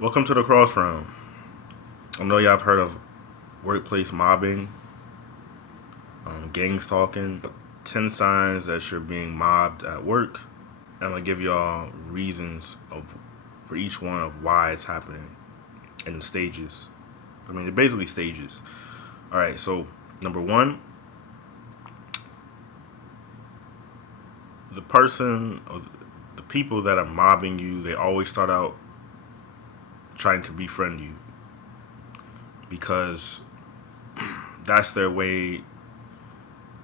Welcome to the Crossround. I know y'all have heard of workplace mobbing, gangs talking, 10 signs that you're being mobbed at work. And I'm going to give y'all reasons for each one of why it's happening and the stages. I mean, they're basically stages. All right, so number one, the person or the people that are mobbing you, they always start out trying to befriend you because that's their way.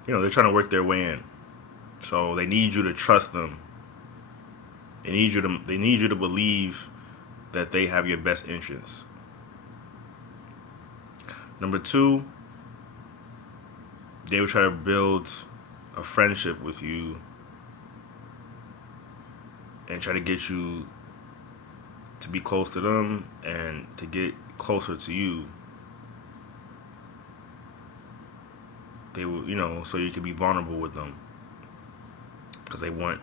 They're trying to work their way in. So they need you to trust them. They need you to believe that they have your best interests. Number two, they will try to build a friendship with you and try to get you to be close to them and to get closer to you. They will, so you can be vulnerable with them because they want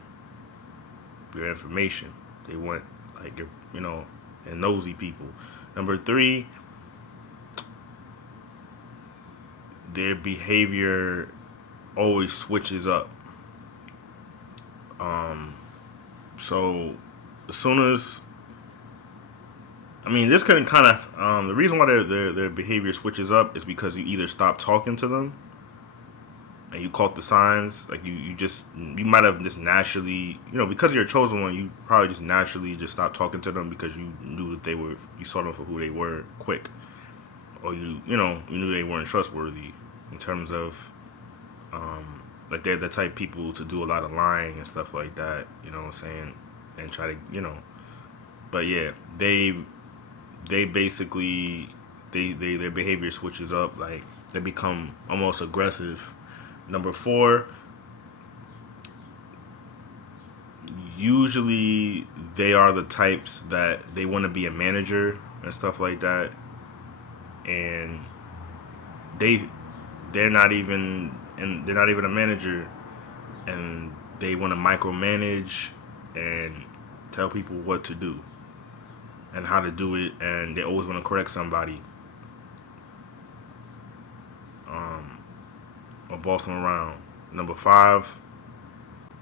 your information. They want like and nosy people. Number three, their behavior always switches up. So as soon as this can kind of the reason why their behavior switches up is because you either stop talking to them and you caught the signs. Like you might have just naturally, because you're a chosen one, you probably just naturally just stopped talking to them because you knew that you saw them for who they were quick, or you knew they weren't trustworthy in terms of like they're the type people to do a lot of lying and stuff like that. You know what I'm saying? And try to but yeah, they basically their behavior switches up. Like they become almost aggressive. Number four, usually they are the types that they want to be a manager and stuff like that, and they they're not even a manager, and they want to micromanage and tell people what to do and how to do it, and they always want to correct somebody or boss them around. Number five,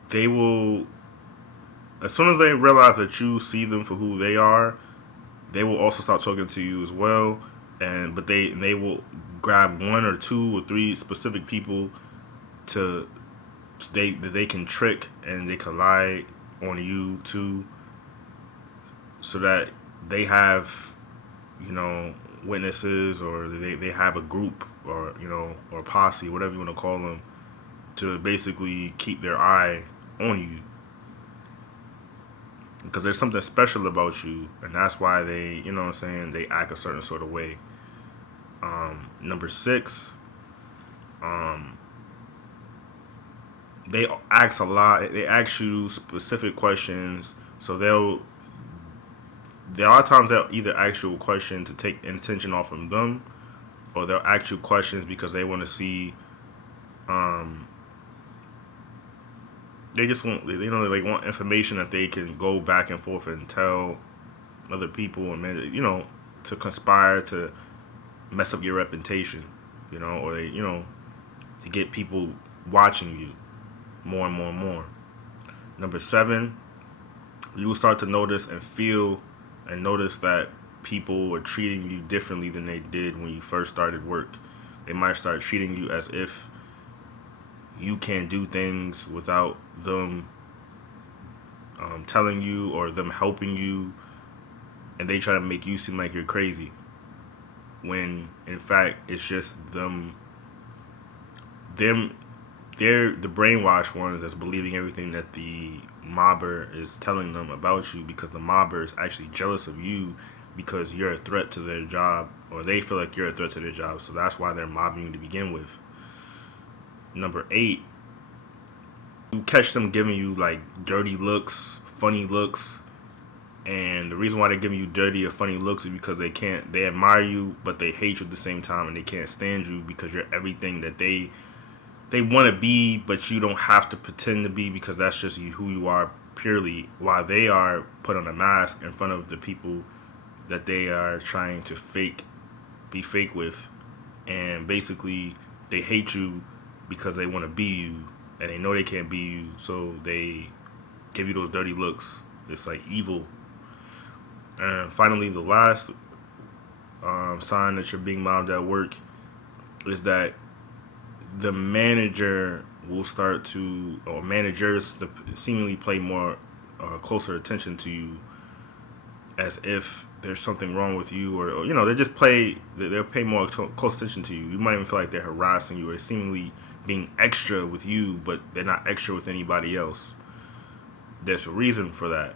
they will, as soon as they realize that you see them for who they are, they will also start talking to you as well. But they will grab one or two or three specific people to that they can trick and they can lie on you too, so that they have witnesses, or they have a group, or or a posse, whatever you want to call them, to basically keep their eye on you because there's something special about you, and that's why they they act a certain sort of way. Number six, they ask a lot. They ask you specific questions, so there are times they'll either ask you a question to take attention off from them, or they'll ask you questions because they want to see. They just want they want information that they can go back and forth and tell other people, and to conspire to mess up your reputation, or they to get people watching you more and more and more. Number seven, you will start to notice and feel and notice that people are treating you differently than they did when you first started work. They might start treating you as if you can't do things without them telling you or them helping you, and they try to make you seem like you're crazy. When in fact it's just them they're the brainwashed ones that's believing everything that the mobber is telling them about you, because the mobber is actually jealous of you because you're a threat to their job, or they feel like you're a threat to their job, so that's why they're mobbing you to begin with. Number eight, you catch them giving you like dirty looks, funny looks, and the reason why they're giving you dirty or funny looks is because they admire you, but they hate you at the same time, and they can't stand you because you're everything that they want to be, but you don't have to pretend to be, because that's just who you are purely. While they are put on a mask in front of the people that they are trying to be fake with, and basically they hate you because they want to be you, and they know they can't be you, so they give you those dirty looks. It's like evil. And finally, the last sign that you're being mobbed at work is that the manager will start to, or managers to seemingly play more closer attention to you, as if there's something wrong with you, or you know, they'll pay more close attention to you. You might even feel like they're harassing you or seemingly being extra with you, but they're not extra with anybody else. There's a reason for that.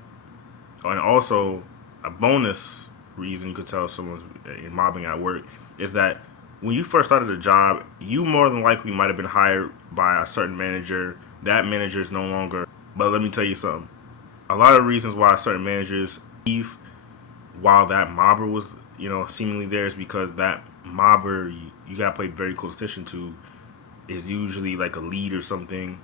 And also, a bonus reason you could tell someone's mobbing at work is that when you first started a job, you more than likely might have been hired by a certain manager. That manager is no longer. But let me tell you something. A lot of reasons why certain managers leave while that mobber was, seemingly there, is because that mobber you gotta pay very close attention to is usually like a lead or something,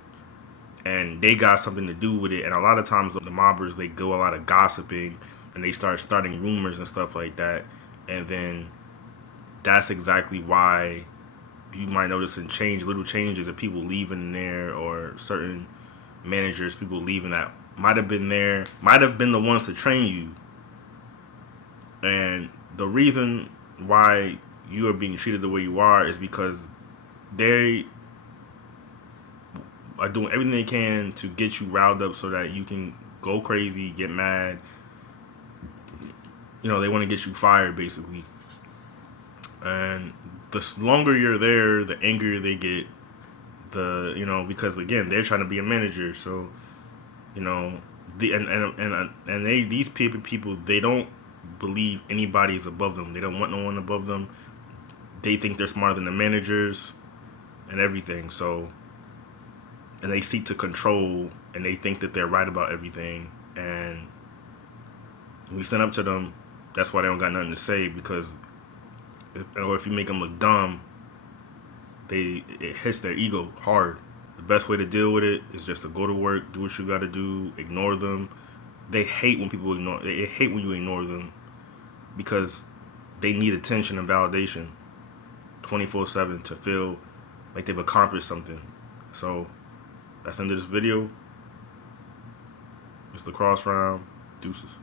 and they got something to do with it. And a lot of times the mobbers, they go a lot of gossiping and they start starting rumors and stuff like that, and then that's exactly why you might notice little changes of people leaving there, or certain managers, people leaving that might have been the ones to train you. And the reason why you are being treated the way you are is because they are doing everything they can to get you riled up so that you can go crazy, get mad. They want to get you fired, basically. And the longer you're there, the angrier they get. Because again, they're trying to be a manager, so these people, they don't believe anybody is above them. They don't want no one above them. They think they're smarter than the managers and everything. So, and they seek to control, and they think that they're right about everything. And when you stand up to them, that's why they don't got nothing to say, because if you make them look dumb, it hits their ego hard. The best way to deal with it is just to go to work, do what you got to do, ignore them. They hate when people ignore. They hate when you ignore them, because they need attention and validation 24/7 to feel like they've accomplished something. So that's the end of this video. It's the Cross Round. Deuces.